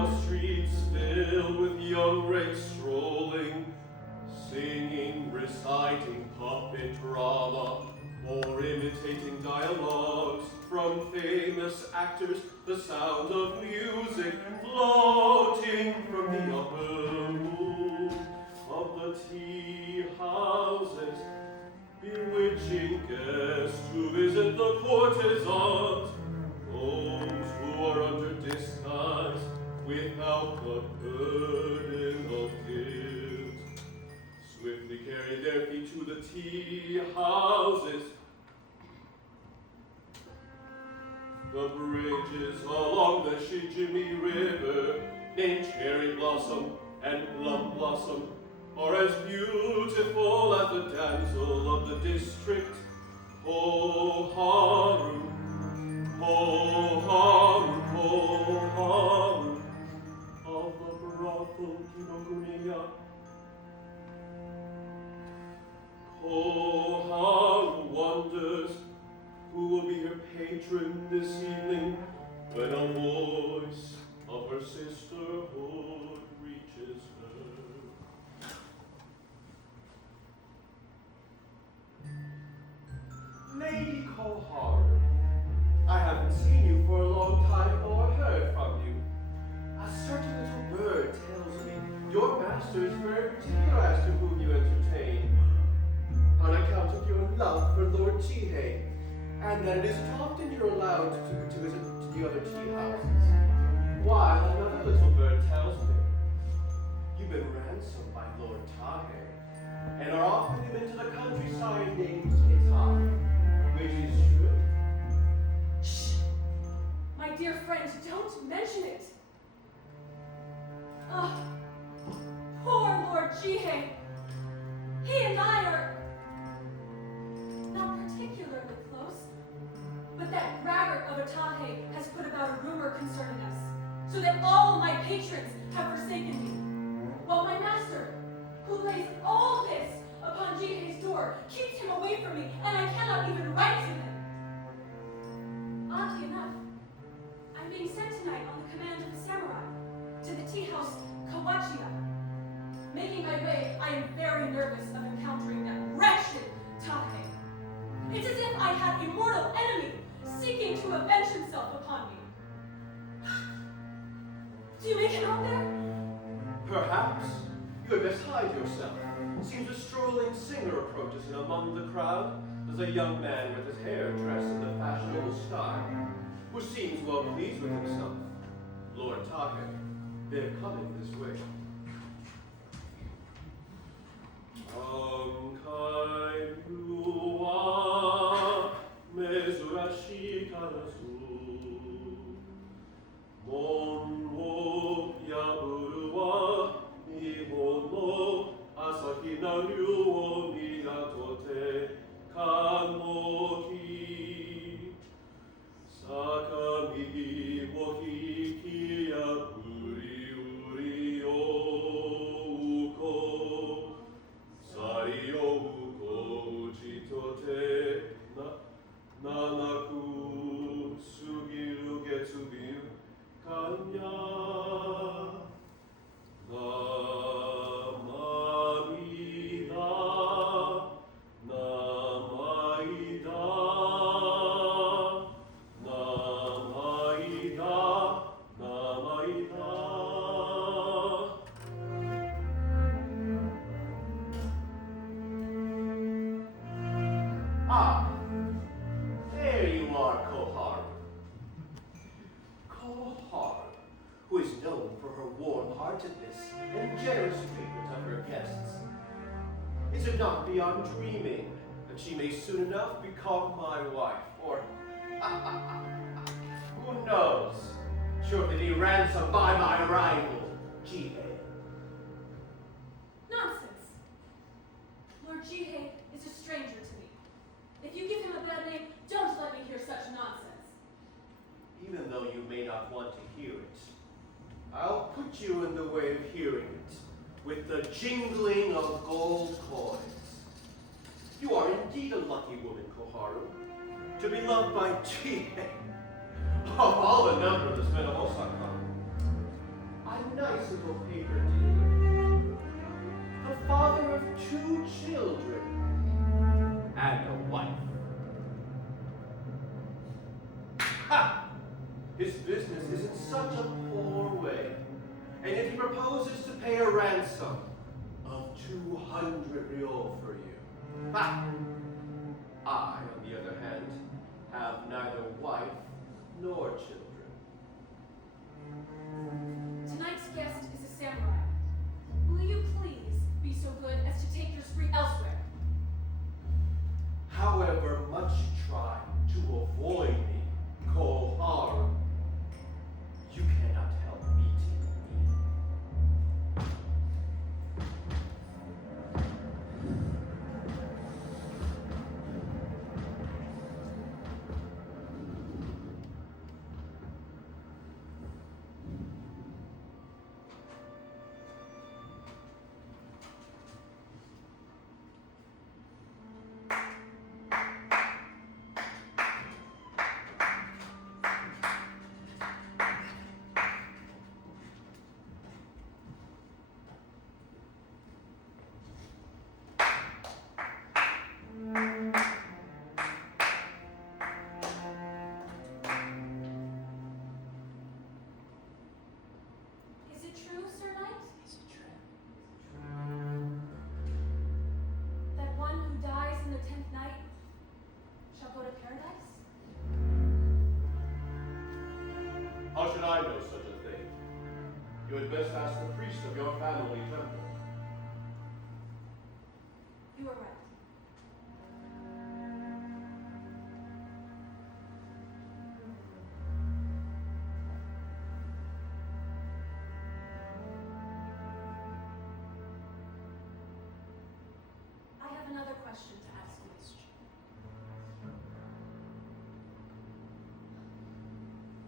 The streets filled with young rakes strolling, singing, reciting puppet drama, or imitating dialogues from famous actors, the sound of music floating from the upper room of the tea houses, bewitching guests who visit the courtesans, those who are under disguise without the burden of guilt, swiftly carry their feet to the tea houses. The bridges along the Shijimi River, named Cherry Blossom and Plum Blossom, are as beautiful as the damsel of the district, Koharu, Koharu, Koharu, of the brothel Kinokuniya. Koharu wonders who will be her patron this evening when a voice of her sisterhood reaches her. Lady Koharu, I haven't seen you for a long time or heard from you. A certain little bird tells me your master is very particular as to whom you entertain, on account of your love for Lord Jihei, and that it isn't often you're allowed to visit to the other tea houses. While another little bird tells me you've been ransomed by Lord Tahei, and are often given to the countryside named Itai, which is true. Shh! My dear friend, don't mention it! Ah, poor Lord Jihei. He and I are not particularly close, but that braggart of a Tahei has put about a rumor concerning us, so that all my patrons have forsaken me, while my master, who lays all this upon Jihei's door, keeps him away from me, and I cannot even write to him. Oddly enough, I'm being sent tonight on the command of the samurai to the tea house Kawachiya. Making my way, I am very nervous of encountering that wretched Tahei. It's as if I had a mortal enemy seeking to avenge himself upon me. Do you make him out there? Perhaps you had best hide yourself. Seems a strolling singer approaches in among the crowd. There's a young man with his hair dressed in the fashionable style, who seems well pleased with himself. Lord Tahei, they're coming this way. Ankai wa mezurashi karasu, mon wo yaburu wa nihon no asaki naru wo miyatote kanmoki, sakami wo hikiyaburi uri o uko, sari o uko uchitote nanaku sugiru getsubiru kanya. Ah, there you are, Koharu. Koharu, who is known for her warm-heartedness and generous treatment of her guests. Is it not beyond dreaming that she may soon enough become my wife, or who knows, shortly be ransomed by my rival, Jihei? Nonsense! Lord Jihei is a stranger to me. If you give him a bad name, don't let me hear such nonsense. Even though you may not want to hear it, I'll put you in the way of hearing it with the jingling of gold coins. You are indeed a lucky woman, Koharu, to be loved by Jihei, of all the numberless men of Osaka. a nice little paper dealer. The father of 2 children. And a wife. Ha! His business is in such a poor way. And yet he proposes to pay a ransom of 200 ryo for you. Ha! I, on the other hand, have neither wife nor children. Tonight's guest is a samurai. Will you please be so good as to take your spree elsewhere? However much you try to avoid me, Koharu, you cannot help meeting me. Is it true, Sir Knight? Is it true? That one who dies in the 10th night shall go to paradise? How should I know such a thing? You had best ask the priest of your family temple. You are right. I have another question to ask you.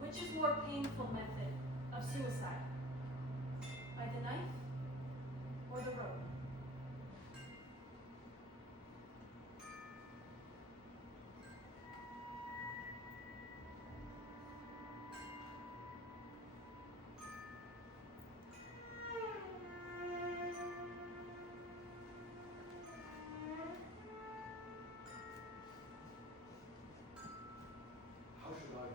Which is more painful method of suicide? By the knife or the rope? How should I know?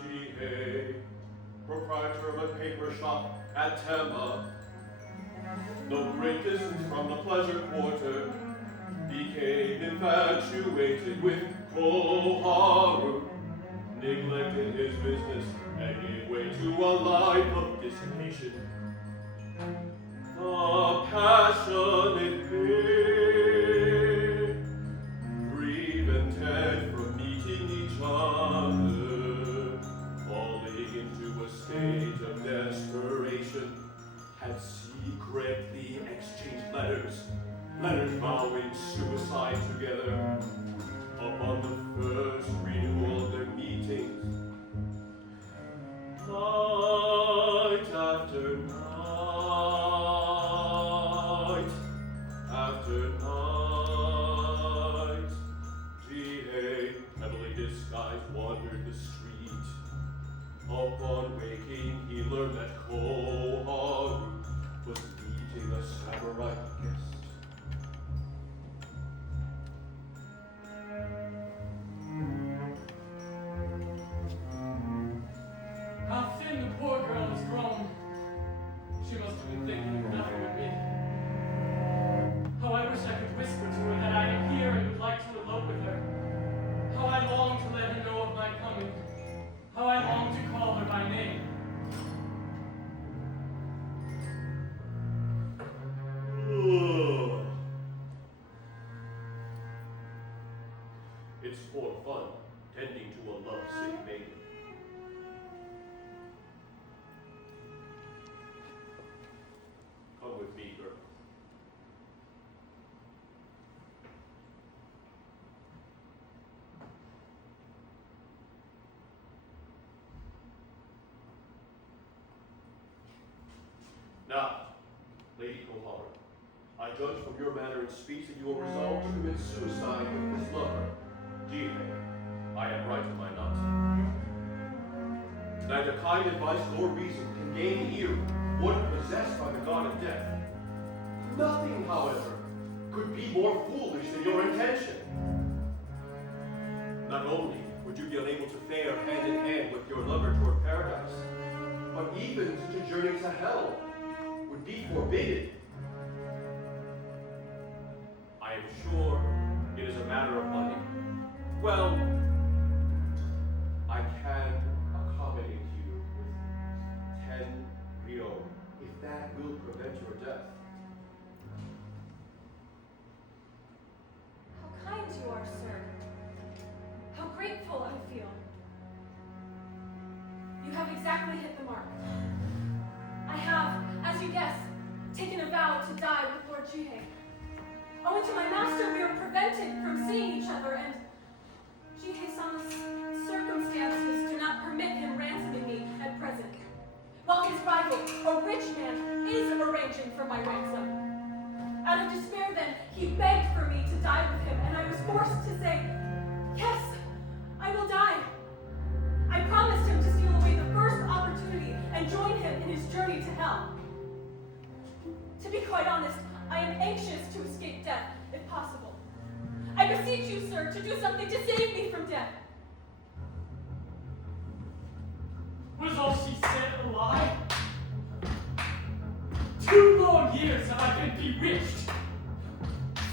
Jihei, proprietor of a paper shop at Tema. No great distance from the pleasure quarter, became infatuated with Koharu, neglected his business, and gave way to a life of dissipation. The passionate pair grieve and tend from meeting each other, falling into a state of desperation, had secretly exchanged letters vowing suicide together. Upon the first renewal of their meetings, night after night, Jihei, heavily disguised, wandered the street. Upon waking, he learned that Koharu was meeting a samurai guest. Now, Lady Koharu, I judge from your manner and speech that you are resolved to commit suicide with this lover, Jihei. I am right, am I not? Neither kind advice nor reason can gain an ear one possessed by the god of death. Nothing, however, could be more foolish than your intention. Not only would you be unable to fare hand in hand with your lover toward paradise, but even to journey to hell would be forbidden. I am sure it is a matter of money. Well, I can accommodate you with 10 ryo, if that will prevent your death. How kind you are, sir. How grateful I feel. You have exactly hit the mark. I have, as you guess, taken a vow to die with Lord Jihei. Owing to my master, we are prevented from seeing each other, and Jihei-sama's circumstances do not permit him ransoming me at present, while his rival, a rich man, is arranging for my ransom. Out of despair, then, he begged for me to die with him, and I was forced to say, yes, I will die. I promised him to steal away the first opportunity and join him in his journey to hell. To be quite honest, I am anxious to escape death, if possible. I beseech you, sir, to do something to save me from death. Was all she said a lie? 2 long years have I been bewitched,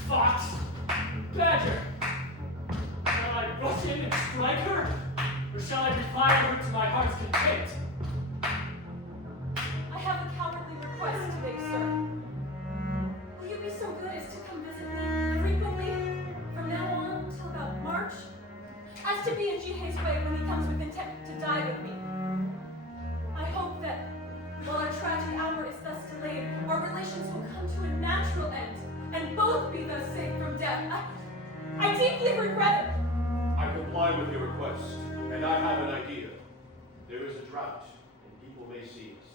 fought, badgered. Shall I rush in and strike her, or shall I defy her to my heart's content? I have a cowardly request to make, sir. Will you be so good as to come visit me frequently, from now on till about March? As to be in Jihei's way when he comes with intent to die with me. I hope that, while our tragic hour is thus delayed, our relations will come to a natural end, and both be thus saved from death. I deeply regret it. I comply with your request, and I have an idea. There is a drought, and people may see us.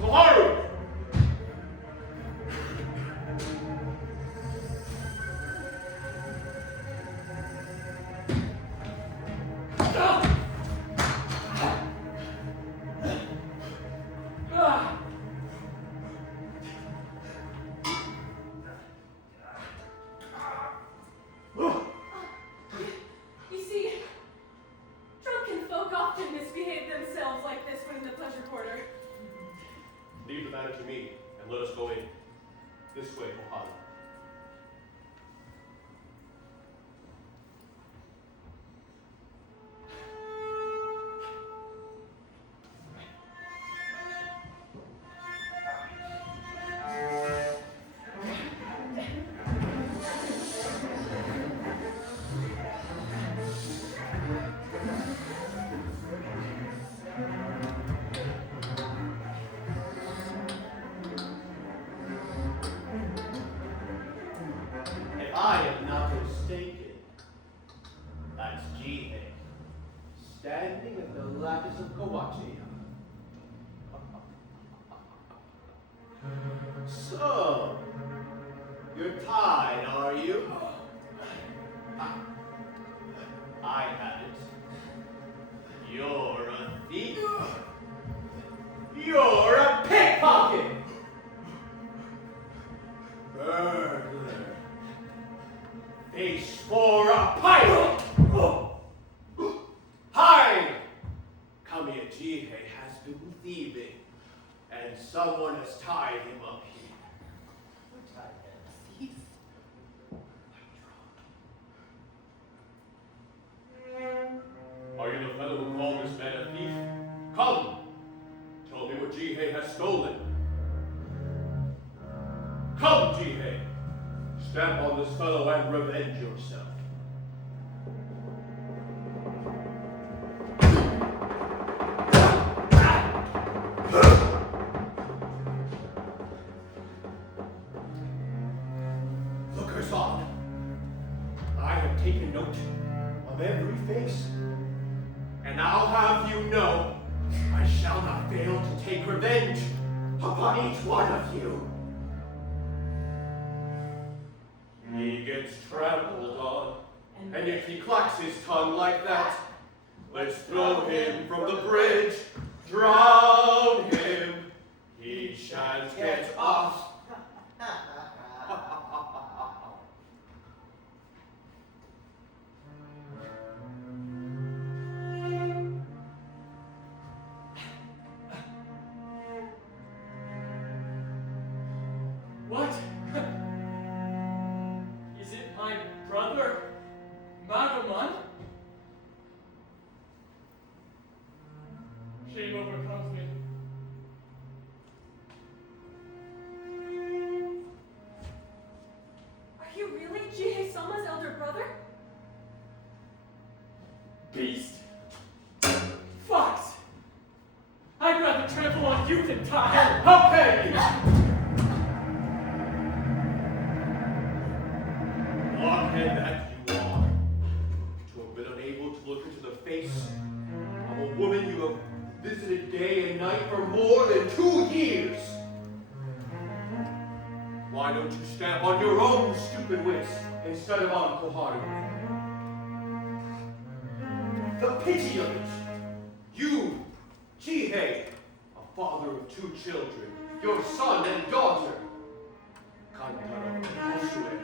Koharu! You see, drunken folk often misbehave themselves like this when in the pleasure quarter. Leave the matter to me, and let us go in. This way, Koharu. If I am not mistaken, that's Jihei, standing at the lattice of Kawachi. So, you're tied, are you? I have it. You're a thief. You're a pickpocket. Burglar. Face for a pirate! Hide! Kamiya Jihei has been thieving, and someone has tied him up here. What I am a thief? Are you the fellow who called this man a thief? Come! Tell me what Jihei has stolen. Come, Jihei! Stamp on this fellow and revenge yourself. note of every face. And I'll have you know, I shall not fail to take revenge upon each one of you. He gets trampled on, and if he clacks his tongue like that, let's throw him from the bridge, drown him. He shan't get off. What? Is it my brother, Manohar? Shame overcomes me. Are you really Jihei-sama's elder brother? Beast! Fox! I'd rather trample on you than Tahoe! How can you? Blockhead that you are, to have been unable to look into the face of a woman you have visited day and night for more than 2 years. Why don't you stamp on your own stupid wits instead of on Koharu? The pity of it! You, Jihei, a father of 2 children, your son and daughter, Kantaro Kosue,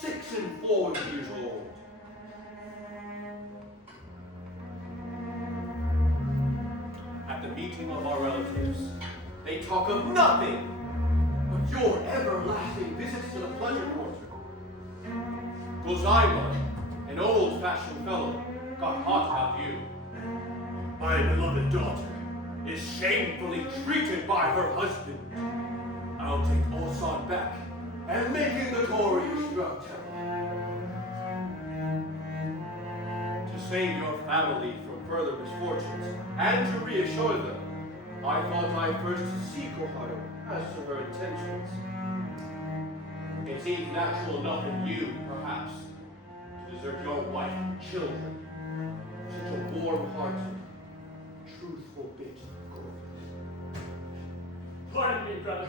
6 and 4 years old. At the meeting of our relatives, they talk of nothing but your everlasting visits to the pleasure quarter. Gozaemon, an old-fashioned fellow, got hot about you. My beloved daughter is shamefully treated by her husband. I'll take Osan back and make him notorious throughout town. To save your family from further misfortunes and to reassure them, I thought I first to see Koharu as to her intentions. It seems natural enough in you, perhaps, to desert your wife and children. Such a warm-hearted, truthful bit of gold. Pardon me, brother.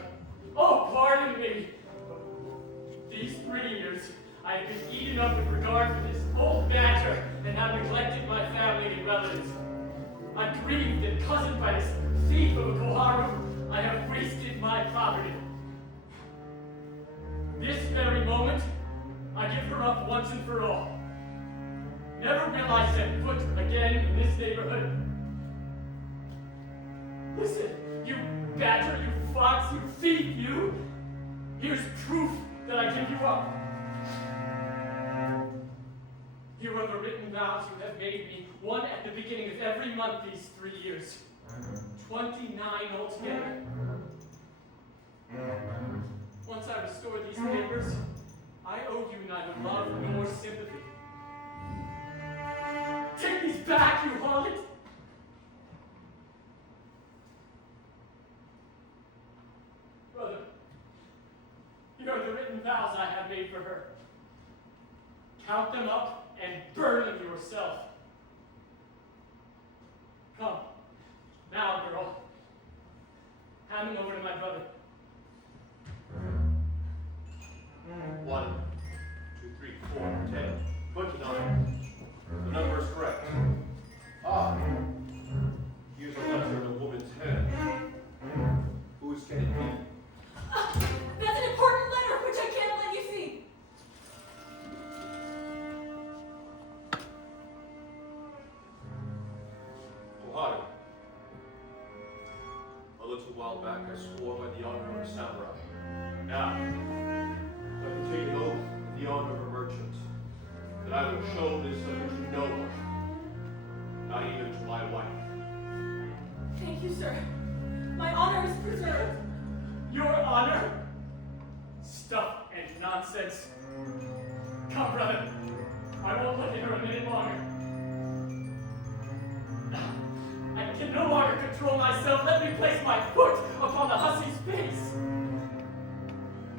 Oh, pardon me. These 3 years, I have been eaten up with regard for this old badger and have neglected my family and relatives. I'm grieved and cozened by this thief of a Koharu. I have wasted my property. This very moment, I give her up once and for all. Never will I set foot again in this neighborhood. Listen, you badger, you fox, you thief, you! Here's proof that I give you up. Here are the written vows you have made me, one at the beginning of every month these 3 years. 29 altogether. Once I restore these papers, I owe you neither love nor sympathy. Take these back, you harlot! Brother, here are the written vows I have made for her. Count them up and burn them yourself. Come, now, girl. Hand them over to my brother. 1, 2, 3, 4, 10, 29. The number is correct. Ah, here's a letter in a woman's hand. Whose can it be? That's an important letter which I can't let you see. Koharu. A little while back I swore by the honor of a samurai. Now, I can take an oath in the honor of a merchant that I will show this letter to no one, not even to my wife. Thank you, sir. My honor is preserved. Your honor? Stuff and nonsense. Come, brother. I won't look at her a minute longer. I can no longer control myself. Let me place my foot upon the hussy's face.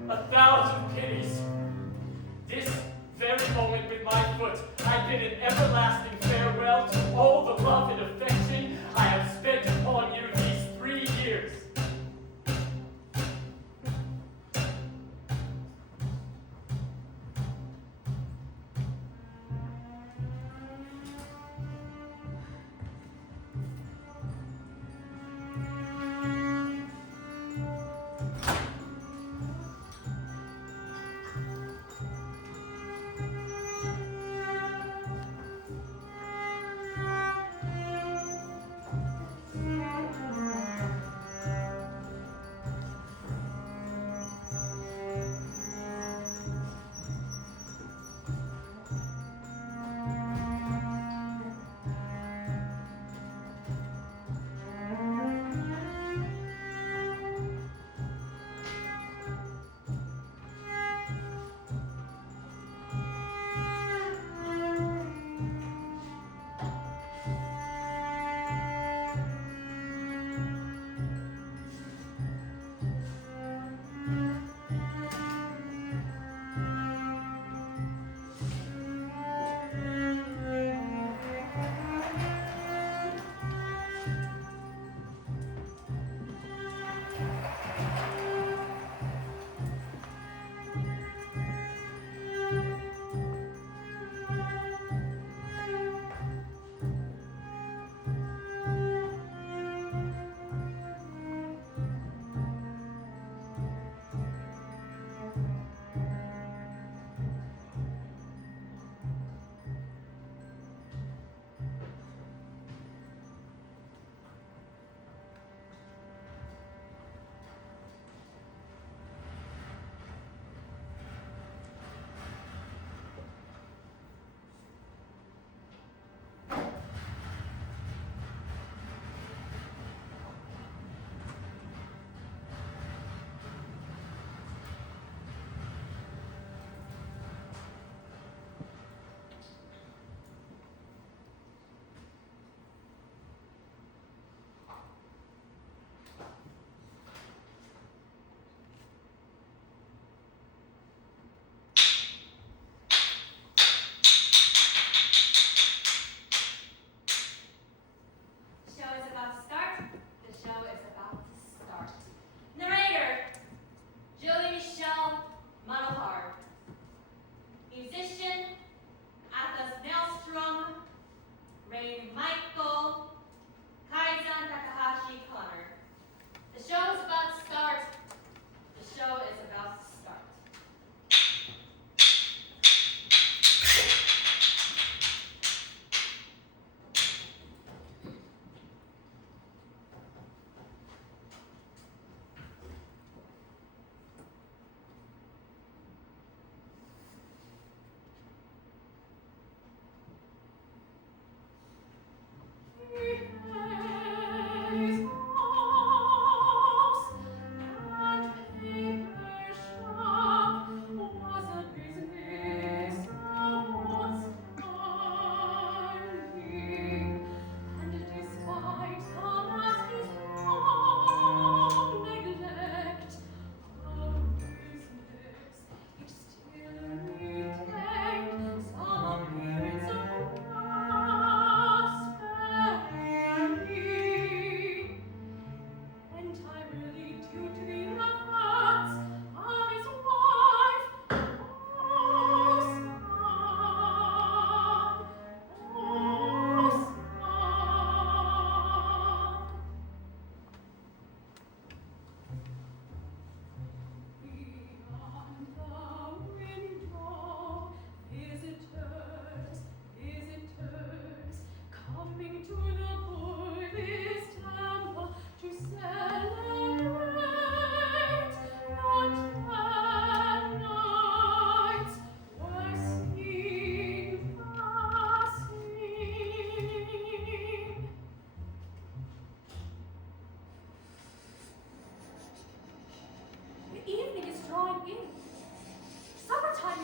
1,000 pities. This very moment with my foot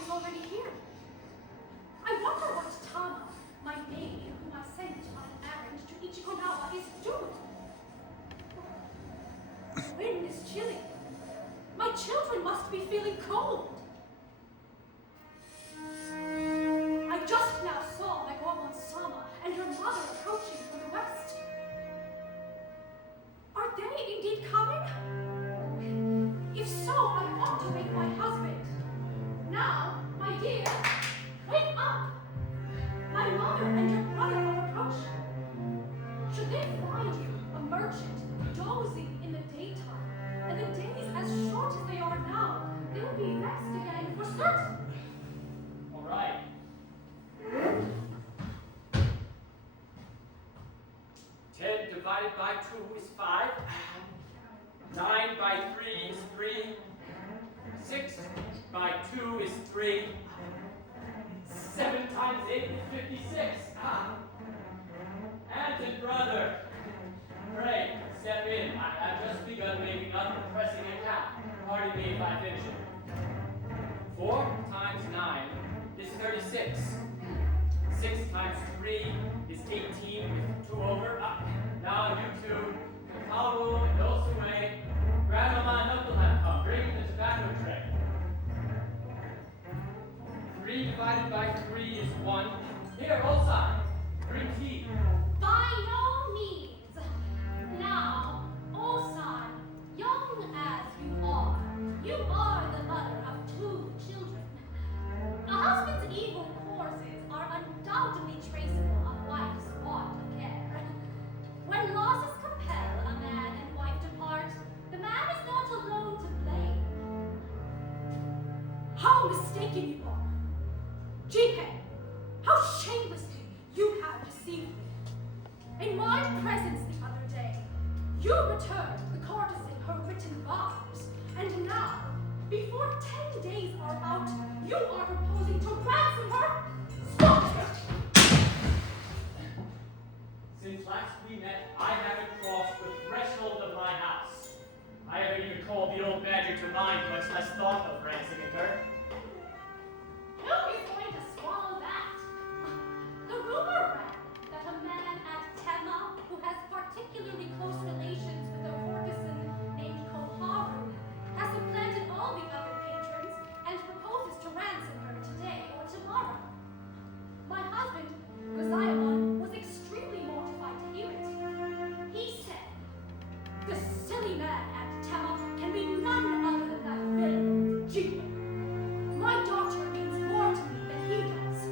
is already here. I wonder what Tama, my maid, whom I sent on an errand to Ichikonawa, is doing. The wind is chilly. My children must be feeling cold. I just now saw my Gozaemon-sama and her mother approaching from the west. Are they indeed coming? If so, I ought to wake my husband. Now, my dear, wake up! My mother and your brother are approaching. Should they find you, a merchant, dozing in the daytime, and the days as short as they are now, they will be vexed again for certain. All right. 10 divided by 2 is 5. 9 by 3 is 3. 6 by 2 is 3. 7 times 8 is 56. Aunt and brother, pray, step in. I've just begun making up the pressing account. Pardon me if I finish it. 4 times 9 is 36. 6 times 3 is 18 with 2 over. Now you two, Koharu and Osan, Grandmama and Uncle have come, bringing the tobacco tray. 3 divided by 3 is 1. Here, Osan, drink tea. By no means. Now, Osan, young as you are the mother of 2 children. A husband's evil courses are undoubtedly traceable of wife's want of care. When losses compel a man and wife to part, the man is not alone to blame. How mistaken you are! Jihei, how shamelessly you have deceived me. In my presence the other day, you returned the courtesan her written vows, and now, before 10 days are out, you are proposing to ransom her? Stop it! Since last we met, I haven't crossed the threshold of my house. I haven't even called the old badger to mind, much less thought of ransoming her. Who is going to swallow that? The rumor ran that a man at Tema, who has particularly close relations with a courtesan named Koharu, has supplanted all the other patrons and proposes to ransom her today or tomorrow. My husband, Gozaemon, was extremely mortified to hear it. He said, "The silly man at Tema can be none other than that villain, Jihei. My daughter means more to me than he does.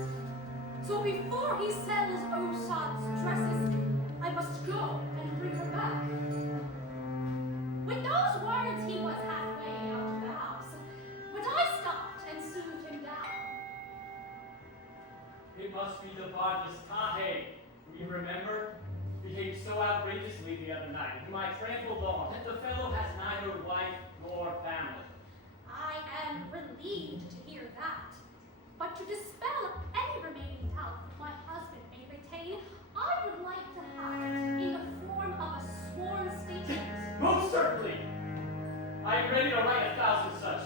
So before he sells Osan's dresses, I must go and bring her back." With those words, he was halfway out of the house, but I stopped and soothed him down. It must be the barbless Jihei, who you remember behaved so outrageously the other night, whom I trampled on, that the fellow has neither wife nor family. I am relieved to hear that. But to dispel any remaining doubt that my husband may retain, I would like to have it in the form of a sworn statement. Most certainly! I am ready to write 1,000 such.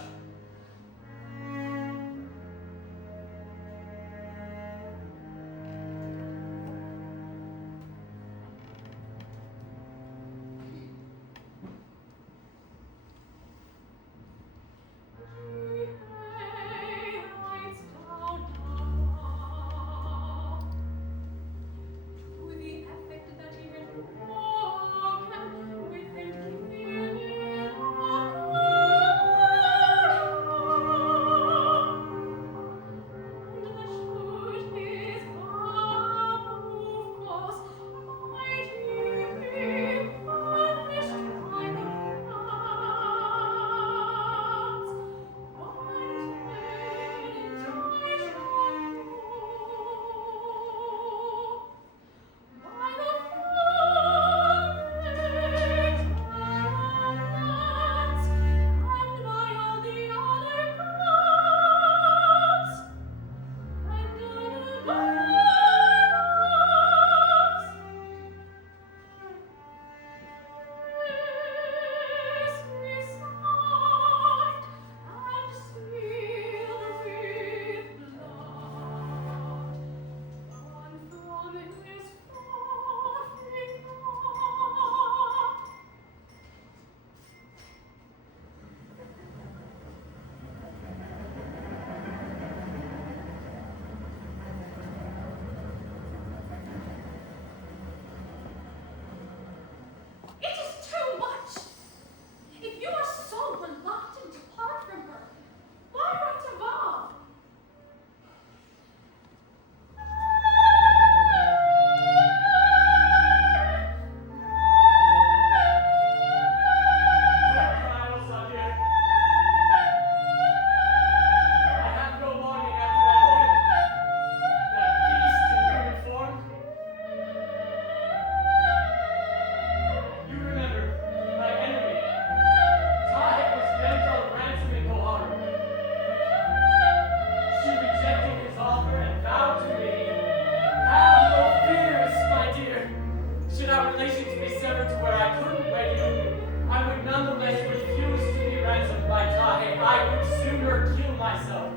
myself.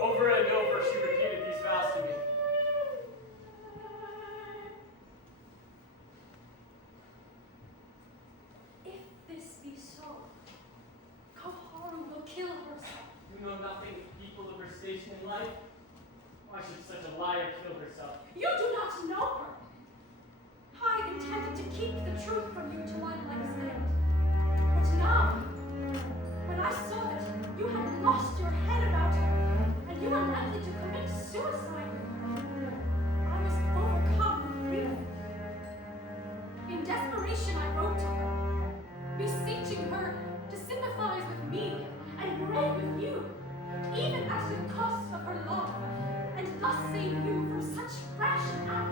Over and over she repeated these vows to me. If this be so, Koharu will kill herself. You know nothing of people of her station in life. Why should such a liar kill herself? You do not know her. I intended to keep the truth from you to my life's end. But now, when I saw that you had lost your head about her, and you were likely to commit suicide with her, I was overcome with grief. In desperation, I wrote to her, beseeching her to sympathize with me and brave with you, even at the cost of her love, and thus save you from such rash act.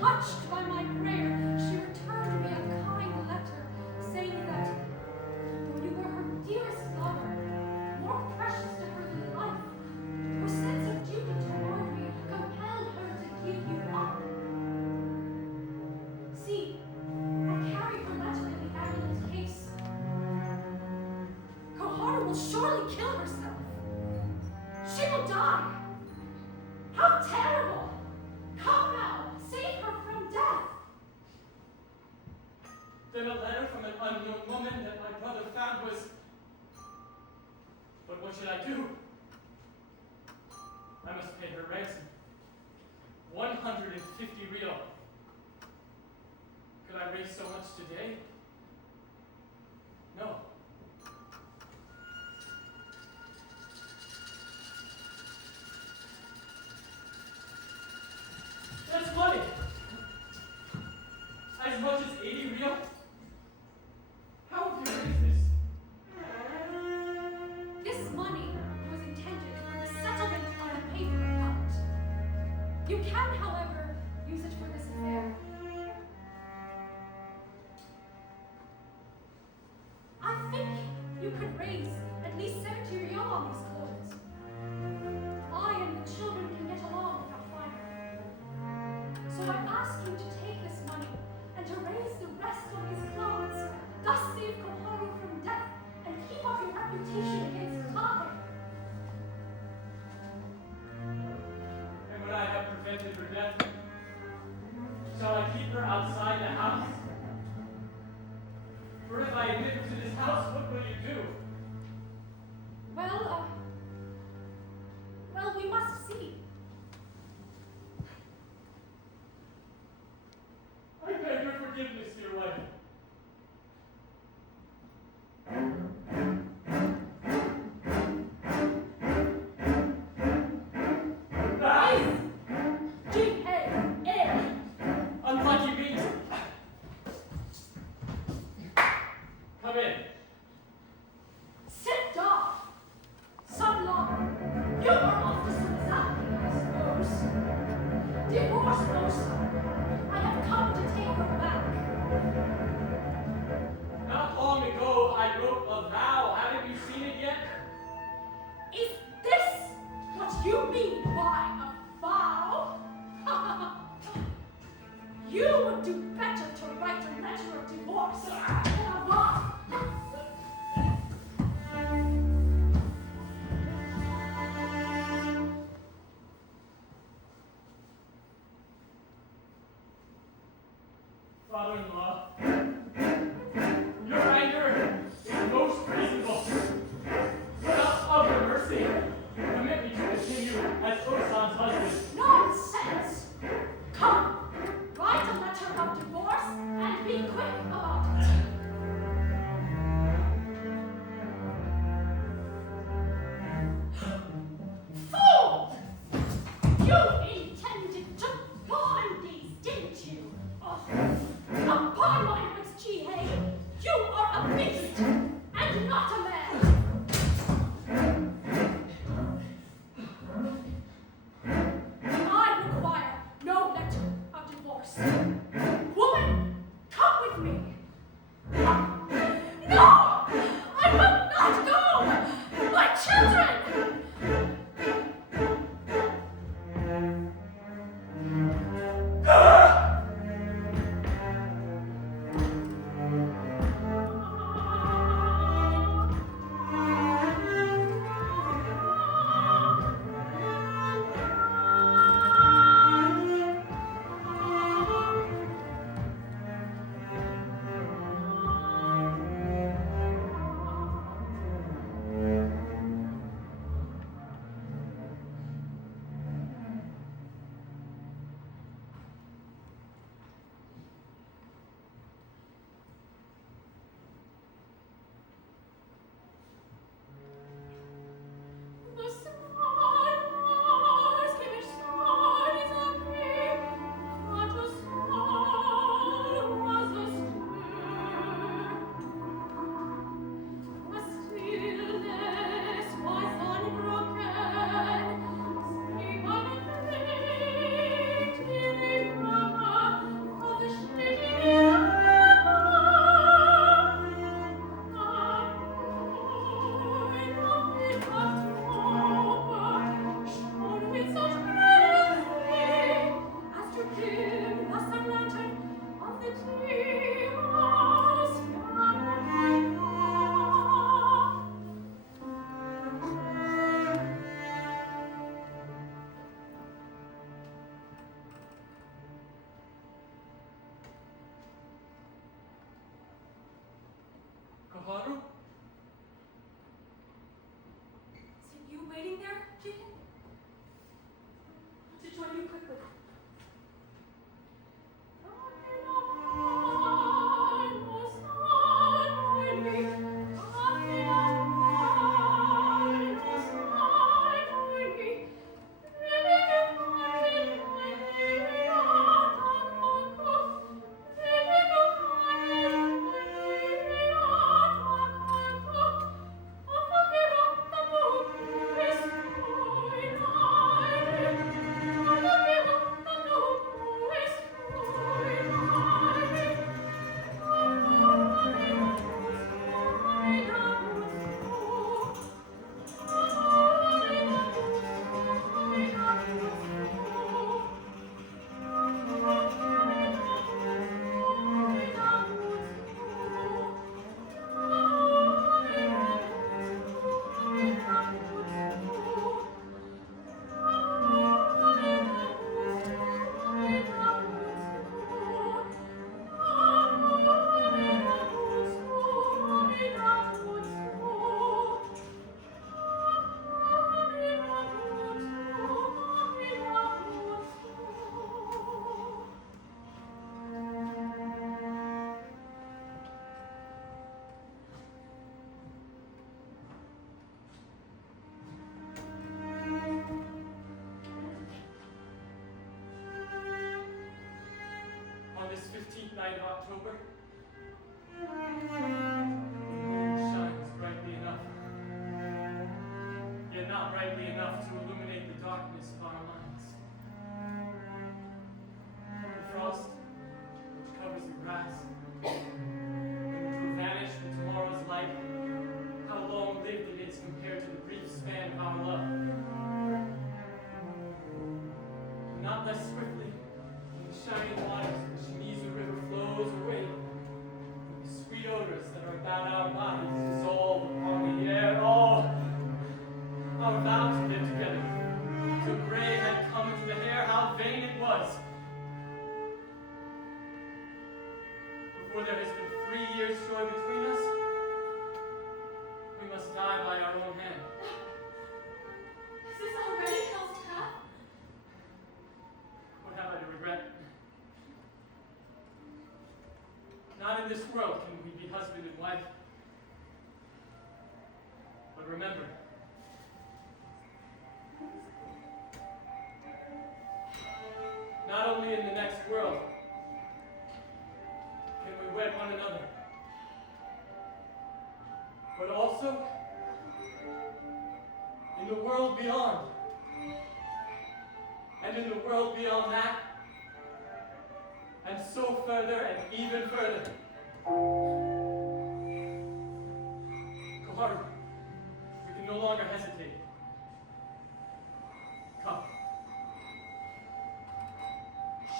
Touched by my prayer, she returned me a kind letter, saying that though you were her dearest lover, more precious to her than life, her sense of duty toward me compelled her to give you up. See, I carry her letter in the amulet case. Koharu will surely kill herself. She will die. How terrible! Come now, save her from death. Then a letter from an unknown woman that my brother found was... But what should I do? I must pay her ransom. 150 real. Could I raise so much today? No. That's money! As much as 80 real? How have you raised this? This money was intended for the settlement on a paper account. You can, however, use it for this affair. I think you could raise at least 70 real on these clothes. I and the children can get along without fire. So I ask you to take this money and to raise the rest on these clothes, thus save Koharu from death and keep up your reputation against Tahe. And when I have prevented her death, shall I keep her outside the house? For if I admit her to this house, what will you do? Well, we must see. I beg your forgiveness, dear wife. Rise! Jihei! Unlucky beast! Come in. Sit down! Son-in-law, you are off to Sumisawa, I suppose. Divorce Osan. I have come to take her back. Not long ago, I wrote a vow. Haven't you seen it yet? Is this what you mean by a vow? You would do better to write a letter of divorce than a vow. Koharu? Is it you waiting there, Jihei? To join you quickly. On this 15th night of October, the moon shines brightly enough, yet not brightly enough to illuminate the darkness of our minds. The frost, which covers the grass, which will vanish from tomorrow's light, how long-lived it is compared to the brief span of our love. Not less swiftly than the shining waters of the Shimizu River flows away, the sweet odors that are about our bodies dissolve upon the air. Oh, our vow to live together, till gray had come into the hair, how vain it was. Before there has been 3 years' joy between us, we must die by our own hand. Is this already hell's path? What have I to regret? Not in this world can we be husband and wife. But remember, not only in the next world can we wed one another, but also in the world beyond. And in the world beyond that, and so further and even further. Koharu, we can no longer hesitate. Come.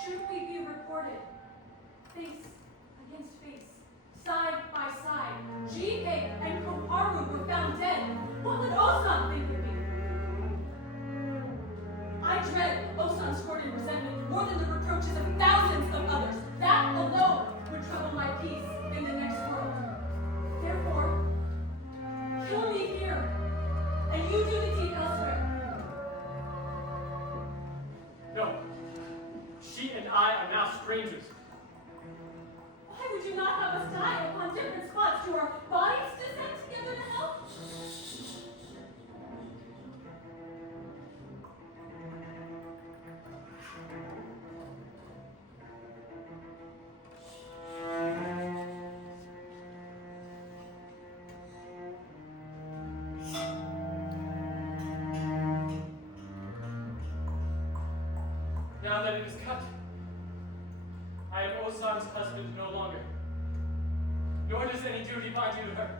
Should we be recorded, face against face, side by side, Jihei and Koharu were found dead, what would Osan think of me? I dread Osan's sordid resentment more than the reproaches of thousands of others. That alone would trouble my peace in the next world. Therefore, kill me here, and you do the deed elsewhere. No. She and I are now strangers. Why would you not have us die upon different spots? Do our bodies descend together to hell? Now that it is cut, I am Osan's husband no longer. Nor does any duty bind you to her.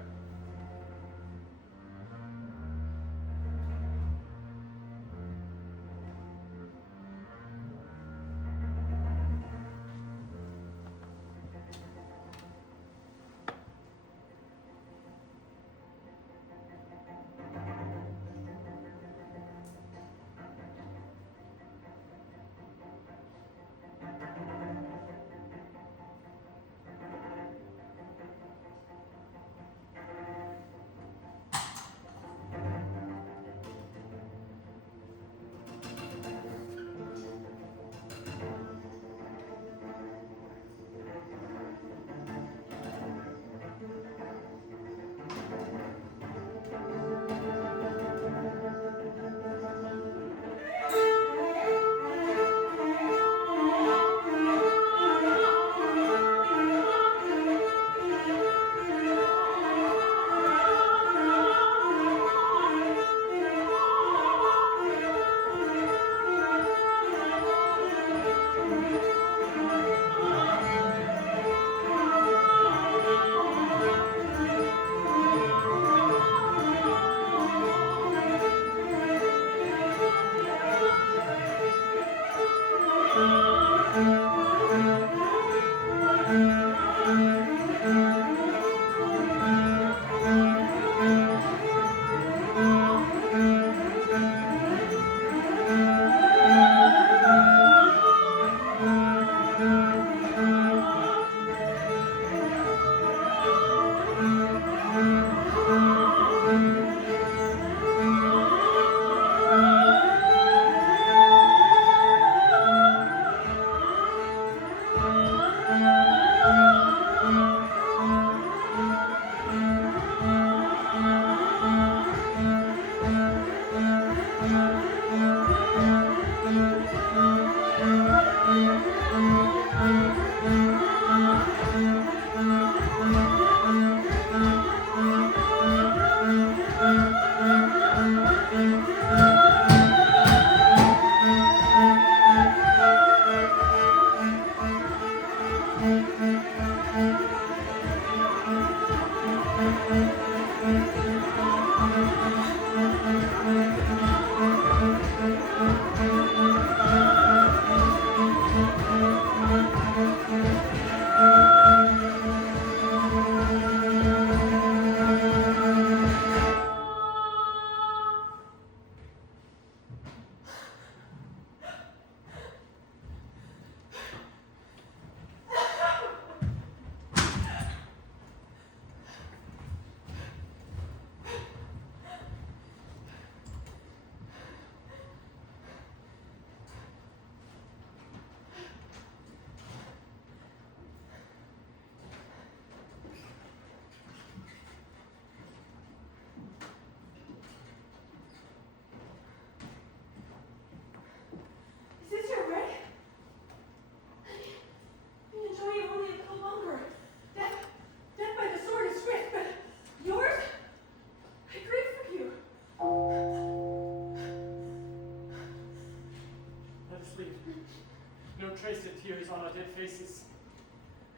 tears on our dead faces.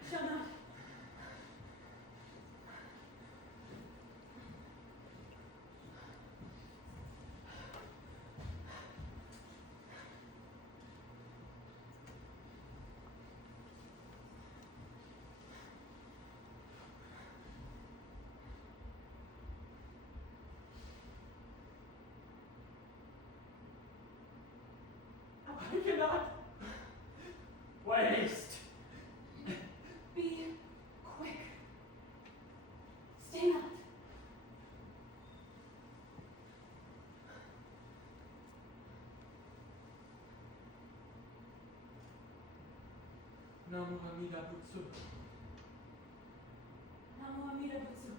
I shall not. I cannot waste. Be quick. Stay not. Namu Amida Butsu. Namu Amida Butsu.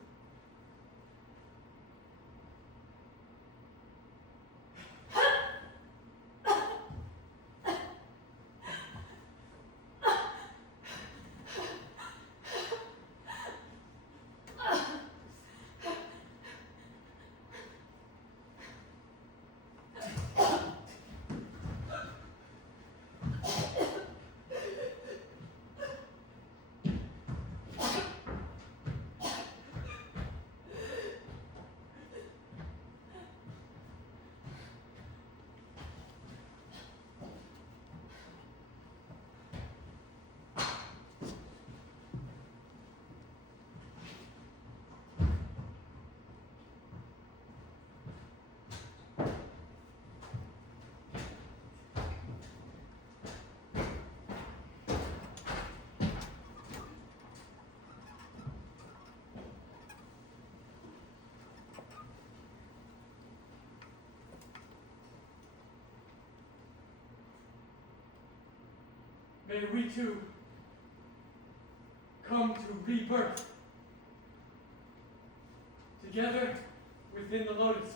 May we too come to rebirth together within the lotus.